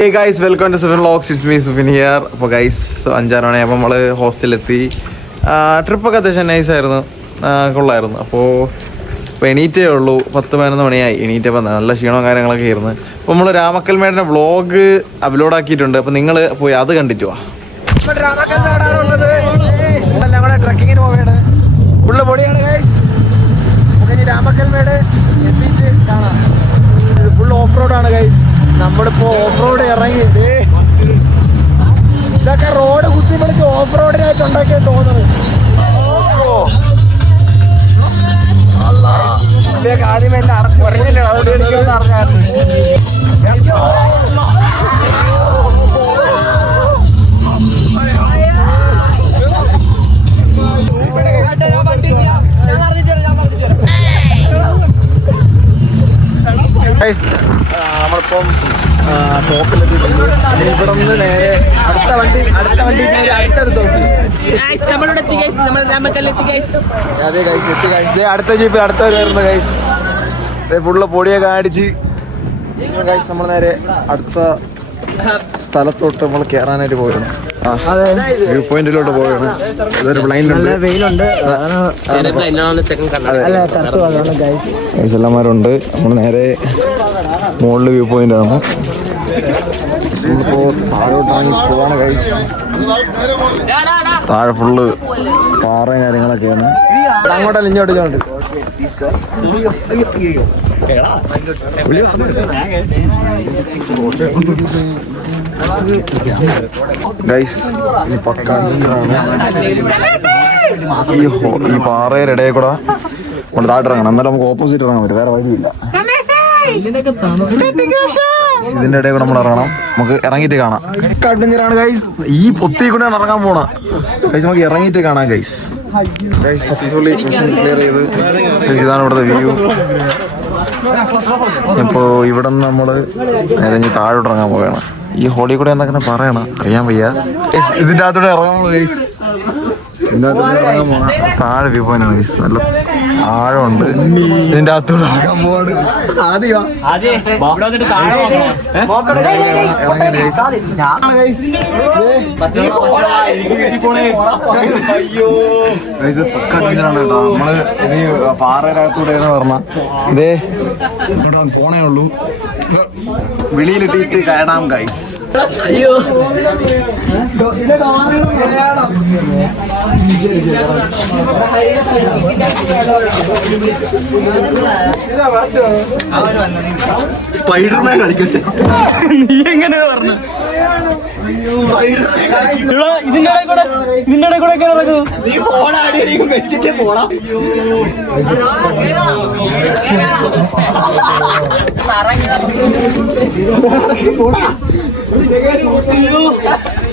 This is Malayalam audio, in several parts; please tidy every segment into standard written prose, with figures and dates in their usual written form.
Hey guys, welcome to Sufin Vlogs. It's me Sufin here. അപ്പോൾ ഗൈസ് 5-6 മണിയാകുമ്പോൾ നമ്മൾ ഹോസ്റ്റലിലെത്തി. ട്രിപ്പൊക്കെ അത്യാവശ്യം നൈസായിരുന്നു, കൊള്ളായിരുന്നു. അപ്പോൾ എണീറ്റേ ഉള്ളൂ, 10-11 മണിയായി. എണീറ്റപ്പോൾ നല്ല ക്ഷീണവും കാര്യങ്ങളൊക്കെ ആയിരുന്നു. അപ്പോൾ നമ്മൾ രാമക്കൽമേടിൻ്റെ വ്ളോഗ് അപ്ലോഡ് ആക്കിയിട്ടുണ്ട്. അപ്പോൾ നിങ്ങൾ പോയി അത് കണ്ടിട്ട് വാ. ട്രക്കിങ്ങിന് പോവുകയാണ്, ഫുള്ള് പൊടിയാണ് ഗൈസ്. രാമക്കൽമേട് എത്തിയിട്ട് കാണാം. ഫുൾ ഓഫ് റോഡാണ് ഗൈസ്. നമ്മളിപ്പോ ഓഫ് റോഡ് ഇറങ്ങിയിട്ട് ഇതൊക്കെ റോഡ് കുത്തിപ്പിടിച്ച് ഓഫ് റോഡിനായിട്ട് ഉണ്ടാക്കിയാൽ തോന്നുന്നത്. ആദ്യം എന്നെ അടച്ച് പറഞ്ഞില്ലേ റോഡ് എനിക്കൊന്ന് അറിഞ്ഞായിരുന്നു. നമ്മളിപ്പം ടോപ്പിലെത്തിയിട്ടുണ്ട്. ഇവിടെ നിന്ന് നേരെ അടുത്ത വണ്ടി അടുത്തൊരു ടോപ്പിൽ. അതെ ഗൈസ്, എത്തി ഗൈസ്. അടുത്ത ജീപ്പിൽ അടുത്തവർ വരുന്നു ഗൈസ്. ഫുള്ള് പൊടിയൊക്കെ അടിച്ച് ഗൈസ് നമ്മൾ നേരെ അടുത്ത സ്ഥലത്തോട്ട് നമ്മൾ കയറാനായിട്ട് പോവുകയാണ്. വ്യൂ പോയിന്റിലോട്ട് പോവുകയാണ്. ഇതൊരു ബ്ലൈൻഡ് വെയിലുണ്ട്, എല്ലാമാരുണ്ട്. നമ്മൾ നേരെ മുകളിൽ വ്യൂ പോയിന്റ് ആണ്. നമ്മളിപ്പോ താഴോട്ടാണ് പോവാണ് ഗൈസ്. താഴെ ഫുള്ള് പാറയും കാര്യങ്ങളൊക്കെയാണ്. അങ്ങോട്ടല്ല ഇങ്ങോട്ട് ഇങ്ങോട്ട് ഗൈസ്. ഈ പാറയുടെ ഇടയിൽ കൂടെ കൊണ്ട് താഴ്ത്തിറങ്ങണം, എന്നാലും നമുക്ക് ഓപ്പോസിറ്റ് ഇറങ്ങാൻ പറ്റും, വേറെ വഴിയില്ല. ഇതിന്റെ ഇടയിൽ കൂടെ നമ്മൾ ഇറങ്ങണം, നമുക്ക് ഇറങ്ങിയിട്ട് കാണാം. അഡ്വഞ്ചറാണ് ഗൈസ്. ഈ പൊത്തി കൂടെ ഇറങ്ങാൻ പോണ ഗൈസ്, നമുക്ക് ഇറങ്ങിയിട്ട് കാണാം ഗൈസ്. ഗൈസ് സക്സസ്ഫുള്ളി ക്ലിയർ ചെയ്ത്. ഇതാണ് ഇവിടുത്തെ വ്യൂ. ഇപ്പോൾ ഇവിടെ നിന്ന് നമ്മള് നേരെ താഴോട്ട് ഇറങ്ങാൻ പോവുകയാണ്. ഈ ഹോളി കൂടെ എന്തൊക്കെ പറയണം അറിയാൻ വയ്യ. ഇതിന്റെ അകത്തൂടെ ഇറങ്ങാൻ ഗൈസ്. ഇതിന്റെ അകത്തൂടെ ഇറങ്ങാൻ പോണ താഴെ വ്യൂ പോയിന്റ് ആണ് ഗൈസ്. നല്ല ആഴമുണ്ട്. ഇതിന്റെ അകത്തൂടെ ഇറങ്ങാൻ പോവാണ്. നമ്മള് ഇത് പാറയകത്തൂടെ പറഞ്ഞ ഇതേ പോണേ ഉള്ളൂ. വെളിയിലിട്ടിട്ട് കാണാം ഗൈസ്. അയ്യോ സ്പൈഡർമാൻ കളിക്കട്ടെ. നീ എങ്ങനെയാ പറഞ്ഞു? ഇതിന്റെ കൂടെ ഒക്കെ നടക്കും. നീ പോടാടി വെച്ചിട്ട് പോടാ.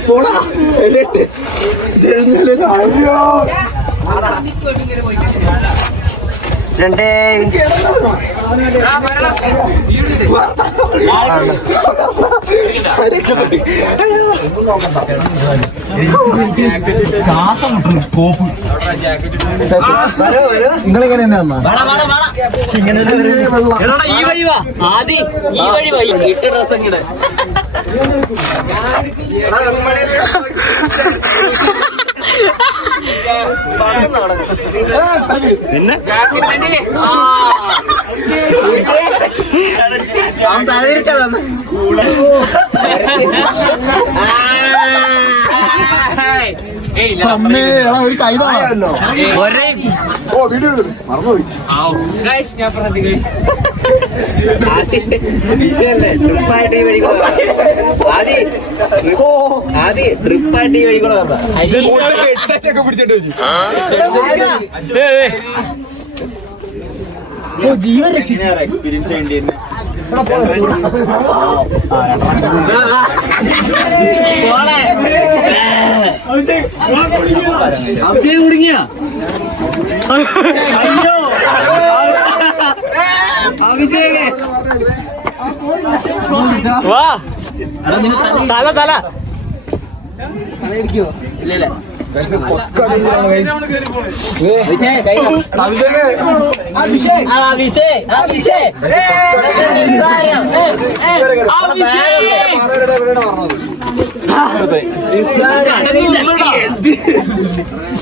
പോടാ എന്നിട്ട് രണ്ടേ ശ്വാസം മുട്ടുന്നു സ്കോപ്പ്. നിങ്ങളെങ്ങനെ ഈ വഴി വാ, ആദ്യം ഈ വഴി വാ. ഇട്ട ഡ്രസ് എങ്ങനെ പിന്നെ ഒരു കൈതായല്ലോ. ഓ വീഡിയോ മറന്നുപോയി. ഞാൻ പറഞ്ഞു ട്രിപ്പായിട്ട് ഈ വഴികളോ ട്രിപ്പായിട്ട് ഈ വഴികളോ ജീവൻ രക്ഷിച്ച എക്സ്പീരിയൻസ് വേണ്ടി കുടുങ്ങിയ അയ്യോ അഭിഷേക് വാ തല തല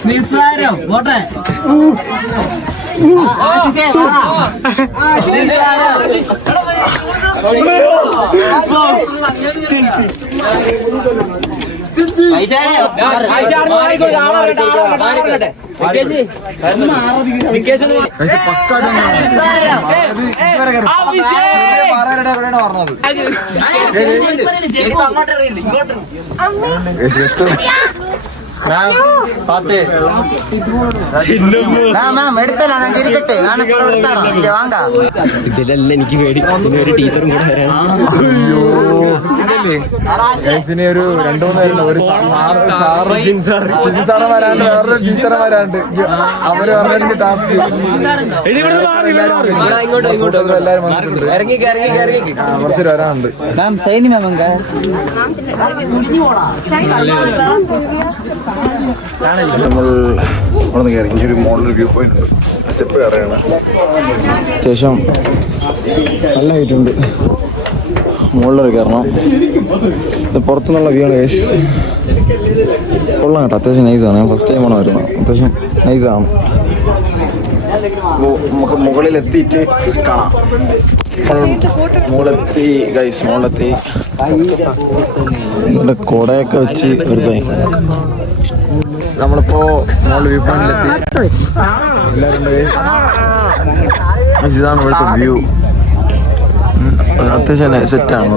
നിസ്സാരം പോട്ടെ ഇതിലല്ല എനിക്ക് പേടി ഒരു ടീച്ചറും കൂടെ വരാൻ ഒരു 2-3 പേരുണ്ട്. ഒരു സാറ് വരാണ്ട് വേറൊരു ടീച്ചറെ വരാണ്ട് അവര് പറഞ്ഞ ടാസ്ക് എല്ലാരും വന്നിട്ടുണ്ട്. കുറച്ചൊരു വരാനുണ്ട്. നമ്മൾ അവിടെ നിന്ന് കയറി ഒരു മോഡൽ വ്യൂ പോയിന്റ് ഉണ്ട്. സ്റ്റെപ്പ് കയറുകയാണ്. ശേഷം നല്ല ഹൈറ്റുണ്ട്. മുകളിലൊരു കയറണം. ഇത് പുറത്തുനിന്നുള്ള വ്യൂ ആണ് കേസ്. കൊള്ളാം കേട്ടോ, അത്യാവശ്യം നൈസാണ്. ഞാൻ ഫസ്റ്റ് ടൈമാണ് വരുന്നത്. അത്യാവശ്യം നൈസാണ്. അപ്പോൾ നമുക്ക് മുകളിലെത്തിയിട്ട് കാണാം. മുകളിലെത്തി ഗൈസ്, മുകളിലെത്തി. ഇവിടെ കുടയൊക്കെ വെച്ച് വെറുതെ നമ്മളിപ്പോ മുകളിൽ വ്യൂ പോയിന്റിലെത്തി. എല്ലാവരും ഉണ്ട് ഗൈസ്. ഇതാണ് ഇവിടുത്തെ വ്യൂ. അത്യാവശ്യം സെറ്റാണ്.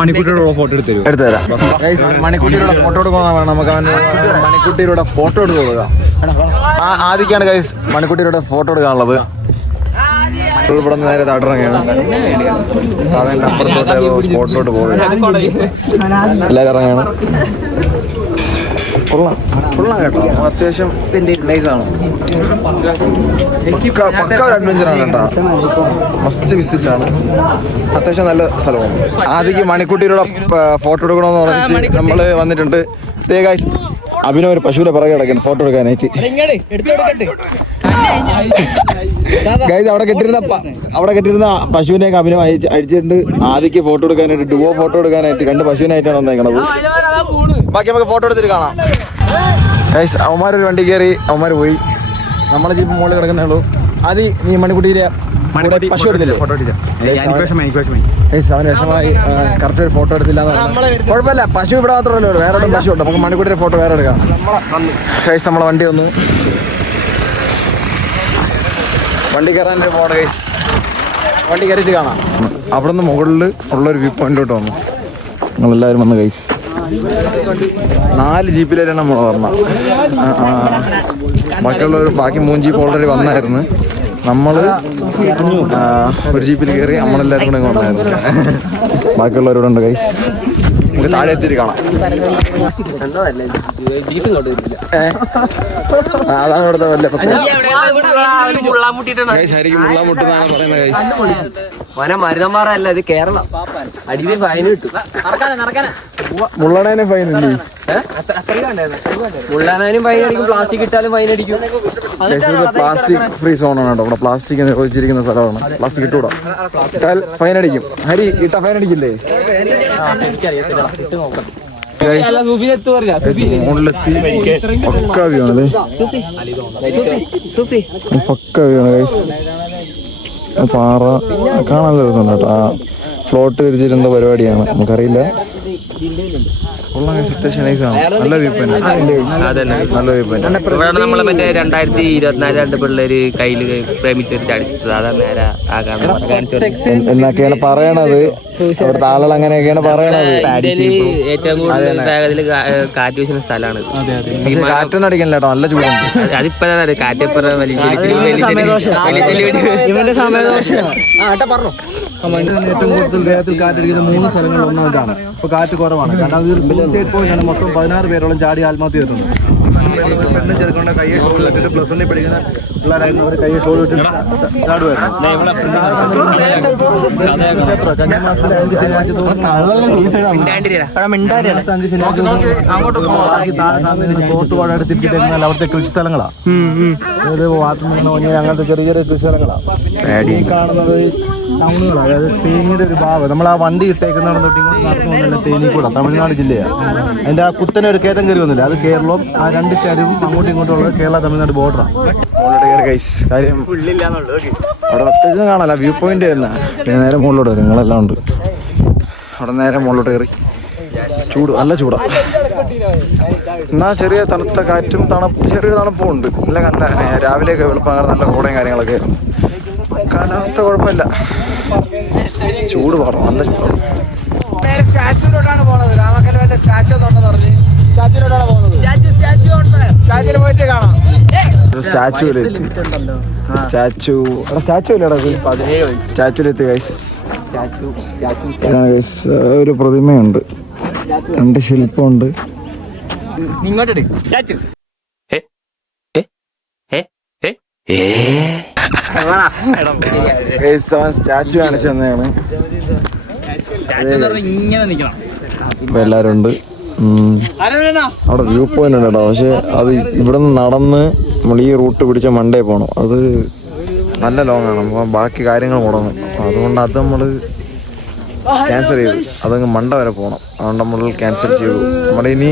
മണിക്കൂട്ടിയുടെ ഫോട്ടോ എടുത്തുതരാം. മണിക്കുട്ടിയുടെ ഫോട്ടോ എടുക്കാൻ വേണം നമുക്ക്. അവന് മണിക്കുട്ടിയുടെ ഫോട്ടോ എടുത്ത് കൊടുക്കാം. ആദ്യക്കാണ് ഗൈസ് മണിക്കുട്ടിയുടെ ഫോട്ടോ എടുക്കാനുള്ളത്. ഇവിടെ നിന്ന് നേരെ താട്ടിറങ്ങിയാണ്. അതിൻ്റെ അപ്പുറത്തോട്ട് സ്പോട്ടിലോട്ട് പോകുന്നത്. എല്ലാവരും ഇറങ്ങിയാണ്. കൊള്ളാം കേട്ടോ, അത്യാവശ്യം നൈസാണ്. പക്ക ഒരു അഡ്വഞ്ചറാണ് കേട്ടോ. മസ്റ്റ് വിസിറ്റ് ആണ്. അത്യാവശ്യം നല്ല സ്ഥലമാണ്. ആദ്യം മണിക്കുട്ടിയുടെ ഫോട്ടോ എടുക്കണമെന്ന് പറഞ്ഞിട്ട് നമ്മൾ വന്നിട്ടുണ്ട്. അഭിനവ് ഒരു പശുവിനെ പിറകെ കിടക്കണം ഫോട്ടോ എടുക്കാനായിട്ട്. ഗൈസ് അവിടെ കെട്ടിരുന്ന പശുവിനെയൊക്കെ അഭിനവ് അഴിച്ചിട്ടുണ്ട്. ആദ്യക്ക് ഫോട്ടോ എടുക്കാനായിട്ട്, ഡുവോ ഫോട്ടോ എടുക്കാനായിട്ട് 2 പശുവിനായിട്ടാണ് വന്നേക്കണത്. ബാക്കി നമുക്ക് ഫോട്ടോ എടുത്തിട്ട് കാണാം. ഗൈസ് അവന്മാരൊരു വണ്ടി കയറി, അവന്മാർ പോയി. നമ്മളെ ജീപ്പ് മുകളിൽ കിടക്കുന്നേ ഉള്ളൂ. ആദ്യം നീ മണിക്കുട്ടിയിലെ പശു എടുത്തില്ലേ? ഫോട്ടോ എടുത്തില്ല. അവന് വിഷമായി. കറക്റ്റ് ഒരു ഫോട്ടോ എടുത്തില്ല. കുഴപ്പമില്ല, പശു ഇവിടെ മാത്രമല്ലോ, വേറെ എവിടെ പശു ഉണ്ട്. നമുക്ക് മണിക്കുട്ടിയുടെ ഫോട്ടോ വേറെ എടുക്കാം. ഗൈസ് നമ്മളെ വണ്ടി കയറാൻ പോകണം ഗൈസ്. വണ്ടി കയറിയിട്ട് കാണാം. അവിടെ നിന്ന് മുകളിൽ ഉള്ളൊരു വ്യൂ പോയിന്റിലോട്ട് വന്നു. ഞങ്ങളെല്ലാവരും വന്നു ഗൈസ്. 4 ജീപ്പിലാണ് നമ്മൾ പറഞ്ഞത്. ബാക്കി 3 ജീപ്പ് ഓൾറെഡി വന്നായിരുന്നു. നമ്മൾ ഒരു ജീപ്പിൽ കയറി നമ്മളെല്ലാവരും കൂടെ വന്നായിരുന്നു. ബാക്കിയുള്ളവരോട് ഉണ്ട് ഗൈസ്. നമുക്ക് താഴെ എത്തിയിട്ട് കാണാം. അതാണ് ഇവിടുത്തെ വലിയ മരുന്നന്മാരല്ല, ഇത് കേരളം. അടിയിൽ ഫൈൻ കിട്ടും. മുള്ളണേനെ ഫൈൻ ഉണ്ട്. മുള്ളാനും ഫൈൻ അടിക്കും, പ്ലാസ്റ്റിക് ഇട്ടാലും ഫൈൻ അടിക്കും. പ്ലാസ്റ്റിക് ഫ്രീ സോണാണ് കേട്ടോ. ഇവിടെ പ്ലാസ്റ്റിക് നിരോധിച്ചിരിക്കുന്ന സ്ഥലമാണ്. പ്ലാസ്റ്റിക് ഇട്ടൂടാ, ഇട്ടാൽ ഫൈൻ അടിക്കും. ഹരി ഇട്ട ഫൈൻ അടിക്കില്ലേ? മുകളിലെത്തി. പക്ക വ്യൂ ആണ്. പക്ക വ്യൂ ആണ് ഗൈസ്. പാറ കാണാനുള്ള രസമുണ്ട് കേട്ടോ. ഫ്ലോട്ട് വിരിച്ചിരുന്ന പരിപാടിയാണ്, നമുക്കറിയില്ല. അത്യാവശ്യം നൈസാണ്. നല്ല വ്യൂ പോയിന്റ്. നല്ല വ്യൂ പോയിന്റ്. നമ്മളെ മറ്റേ 2024 പിള്ളേര് കയ്യിൽ പ്രേമിച്ചൊരു ചടിച്ചത്. അതാ നേരെ എന്നൊക്കെയാണ് പറയണത്. അവിടുത്തെ ആളുകൾ അങ്ങനെയൊക്കെയാണ് പറയണത്. ഏറ്റവും കൂടുതൽ വേഗത്തിൽ കാറ്റ് വീശുന്ന സ്ഥലമാണ്. കാറ്റൊന്നും അടിക്കണില്ല കേട്ടോ, നല്ല ചൂടുണ്ട്. അതിപ്പോ കാറ്റപ്പുറം വലിയ പറഞ്ഞോ. ഏറ്റവും കൂടുതൽ വേഗത്തിൽ കാറ്റടിക്കുന്ന 3 സ്ഥലങ്ങളിൽ ഒന്നും ഇതാണ്. ഇപ്പോൾ കാറ്റ് കുറവാണ്. കാരണം ഇത് സൂസൈഡ് പോയിന്റാണ്. മൊത്തം 16 പേരോളം ചാടി ആത്മഹത്യ ചെയ്തിട്ടുണ്ട്. പെണ്ണും ചെറുക്കൊണ്ട് കയ്യെ ഷോളിലിട്ടിട്ട് +1 പഠിക്കുന്ന പിള്ളേരായിരുന്നു. അവർ കയ്യെ ഷോളിലിട്ട് ചാടുമായിരുന്നു. ചങ്ങമാസത്തിലെ 5 ശനിയാഴ്ച തോട്ടുപാടായിട്ട് തിരിച്ചിട്ടേക്കുന്ന അവിടുത്തെ കൃഷി സ്ഥലങ്ങളാണ്. അതായത് വാട്ടർമെലൺ അങ്ങനത്തെ ചെറിയ ചെറിയ കൃഷി സ്ഥലങ്ങളാണ്. ഈ കാണുന്നത് ടൗണുകളാണ്. അതായത് തേനിയുടെ ഒരു ഭാഗം. നമ്മൾ ആ വണ്ടി ഇട്ടേക്കുന്നവിടെ തൊട്ട് ഇങ്ങോട്ട് നടന്നു തേനിക്കൂട തമിഴ്നാട് ജില്ലയാണ്. അതിൻ്റെ ആ കുത്തനെ ഒരു കയറ്റം കയറി വന്നില്ല, അത് കേരളവും ആ 2 ചരിവും അങ്ങോട്ടും ഇങ്ങോട്ടും ഉള്ളത് കേരള തമിഴ്നാട് ബോർഡറാണ്. കാര്യം അവിടെ പ്രത്യേകിച്ച് കാണാല്ല, വ്യൂ പോയിന്റ് തന്നെ. പിന്നെ നേരെ മുകളിലോട്ട് വരും, നിങ്ങളെല്ലാം ഉണ്ട്. അവിടെ നേരെ മുകളിലോട്ട് കയറി ചൂട്, നല്ല ചൂടാ. എന്നാൽ ചെറിയ തണുത്ത കാറ്റും ചെറിയൊരു തണുപ്പും ഉണ്ട്. നല്ല രാവിലെയൊക്കെ വെളുപ്പം നല്ല കോടയും കാര്യങ്ങളൊക്കെ ആയിരുന്നു. കാലാവസ്ഥ കുഴപ്പമില്ല, ചൂട് പാടും, നല്ല ചൂടാണ്. സ്റ്റാച്ചുവിലോട്ടാണ് പോണത്. രാമക്കൽ സ്റ്റാച്ചു എന്നുണ്ടെന്ന് പറഞ്ഞ് സ്റ്റാച്ചുവിലോട്ടാണ് പോകുന്നത്. സ്റ്റാച്ചുവിന് പോയിട്ട് കാണാം. സ്റ്റാച്ചുവിലെത്തി ഗൈസ്. ഇതാണ് ഗൈസ്, ഒരു പ്രതിമയുണ്ട്, 2 ശില്പമുണ്ട്. സ്റ്റാച്ചു കാണിച്ചു തന്നെയാണ്. ഇപ്പൊ എല്ലാരും ഉണ്ട്. അവിടെ വ്യൂ പോയിന്റ് ഉണ്ട് കേട്ടോ. പക്ഷെ അത് ഇവിടെ നിന്ന് നടന്ന് നമ്മൾ ഈ റൂട്ട് പിടിച്ച മണ്ടേ പോകണം. അത് നല്ല ലോങ് ആണ്. അപ്പോൾ ബാക്കി കാര്യങ്ങൾ മുടങ്ങും. അപ്പോൾ അതുകൊണ്ട് അത് നമ്മൾ ക്യാൻസൽ ചെയ്തു. അതങ്ങ് മണ്ട വരെ പോകണം. അതുകൊണ്ട് നമ്മൾ ക്യാൻസൽ ചെയ്തു. നമ്മളിനി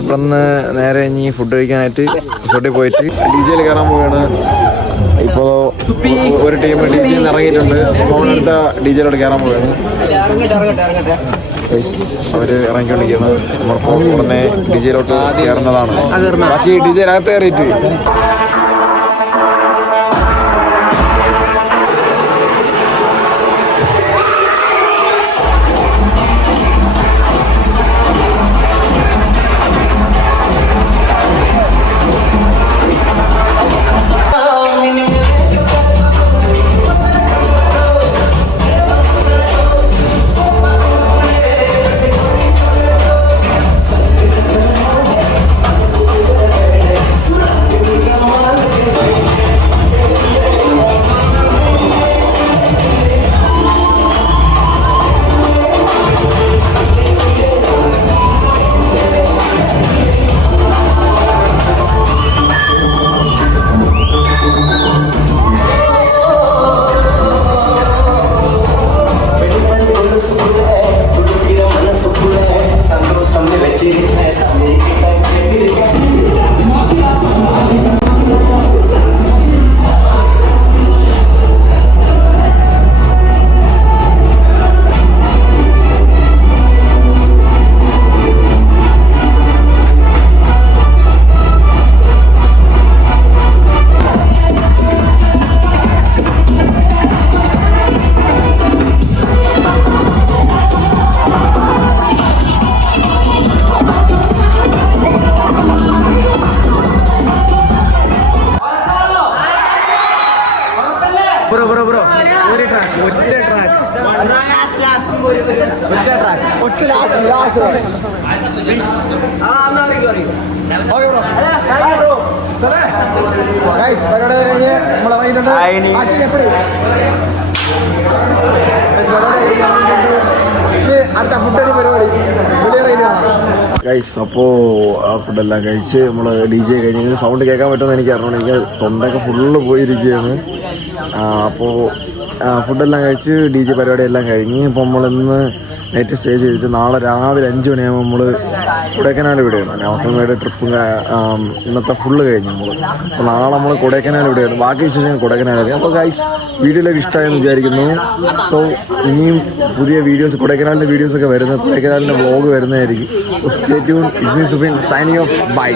ഇവിടെ നിന്ന് നേരെ ഇനി ഫുഡ് കഴിക്കാനായിട്ട് റിസോർട്ടിൽ പോയിട്ട് DJയിൽ കയറാൻ പോവുകയാണ്. ഇപ്പോൾ ഒരു ടീം DJയിൽ ഇറങ്ങിയിട്ടുണ്ട്. ഫോണെടുത്ത DJയിലോട്ട് കയറാൻ പോവുകയാണ്. അവർ ഇറങ്ങിക്കൊണ്ടിരിക്കുന്നത്. നമ്മളിപ്പോൾ ഉടനെ DJയിലോട്ട് കയറുന്നതാണ്. ബാക്കി DJയിനകത്ത് കയറിയിട്ട് അടുത്ത ഫുഡടി പരിപാടി. ഗൈസ്, അപ്പോൾ ആ ഫുഡെല്ലാം കഴിച്ച് നമ്മൾ DJ കഴിഞ്ഞ് സൗണ്ട് കേൾക്കാൻ പറ്റുമെന്ന് എനിക്ക് അറിയണം. എനിക്ക് തൊണ്ടയൊക്കെ ഫുള്ള് പോയിരിക്കുകയാണ്. അപ്പോൾ ഫുഡെല്ലാം കഴിച്ച് DJ പരിപാടിയെല്ലാം കഴിഞ്ഞ് ഇപ്പോൾ നമ്മളിന്ന് നൈറ്റ് സ്റ്റേ ചെയ്തിട്ട് നാളെ രാവിലെ 5 മണിയാകുമ്പോൾ നമ്മൾ കൊടൈക്കനാൽ വിടുകയാണ്. ഞങ്ങളുടെ ട്രിപ്പും ഇന്നത്തെ ഫുള്ള് കഴിഞ്ഞു നമ്മൾ. അപ്പോൾ നാളെ നമ്മൾ കൊടൈക്കനാൽ വിടുകയാണ്. ബാക്കി വിശേഷങ്ങൾ കൊടൈക്കനാലായിരിക്കും. അപ്പോൾ ഗൈസ്, വീഡിയോയിലേക്ക് ഇഷ്ടമായെന്ന് വിചാരിക്കുന്നു. സോ ഇനിയും പുതിയ വീഡിയോസ്, കൊടൈക്കനാലിൻ്റെ വീഡിയോസൊക്കെ വരുന്നത്, കൊടൈക്കനാലിൻ്റെ വ്ളോഗ് വരുന്നതായിരിക്കും. Stay tune. It's me Subin signing off. By.